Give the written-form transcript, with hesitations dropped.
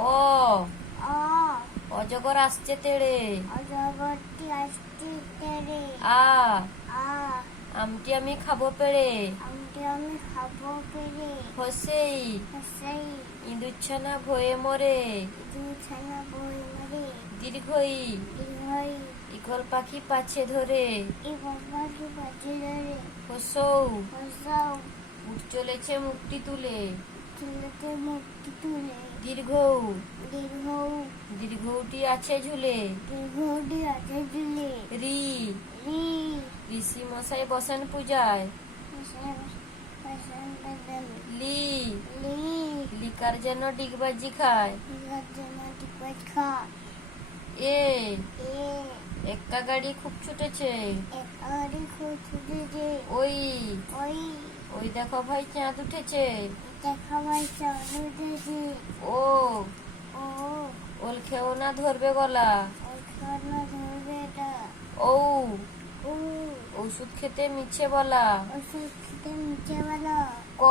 অ অ অজগর আসছে তেড়ে। অজগরটি আসছে তেড়ে। আ আ আমটি আমি খাবো পেড়ে। আমটি আমি খাবো পেড়ে। হসেই হসেই ইঁদুরছানা ভয়ে মরে। ইঁদুরছানা বই মরে। দীর্ঘই দীর্ঘই ঈগল পাখি পাছে ধরে। ঈগল পাখি পাছে ধরে। হসৌ হসৌ উঠ চলেছে মুখটি তুলে। চলেছে মুখটি তুলে। দীর্ঘৌ দীর্ঘৌ দীর্ঘৌটি আছে ঝুলে। দীর্ঘটি আছে ঝুলে। রি রি ঋষি মশাই বসেন পূজায়। লি লি লিকার যেন ডিগবাজি খায়। লিকার যেন ডিগবাজ খায়। এ এ এক্কা গাড়ি খুব ছুটেছে। একারি খুব ছুটেছে। ওই ওই ওই দেখো ভাই চাঁদ উঠেছে। দেখা ভাই চাঁদ উঠেছে। ও ও ওল খেও না ধরবে গলা। ওই খানা ধরবে এটা। ও ও ওষুধ খেতে মিছে বলা। ওষুধ খেতে নিচে বলো। ক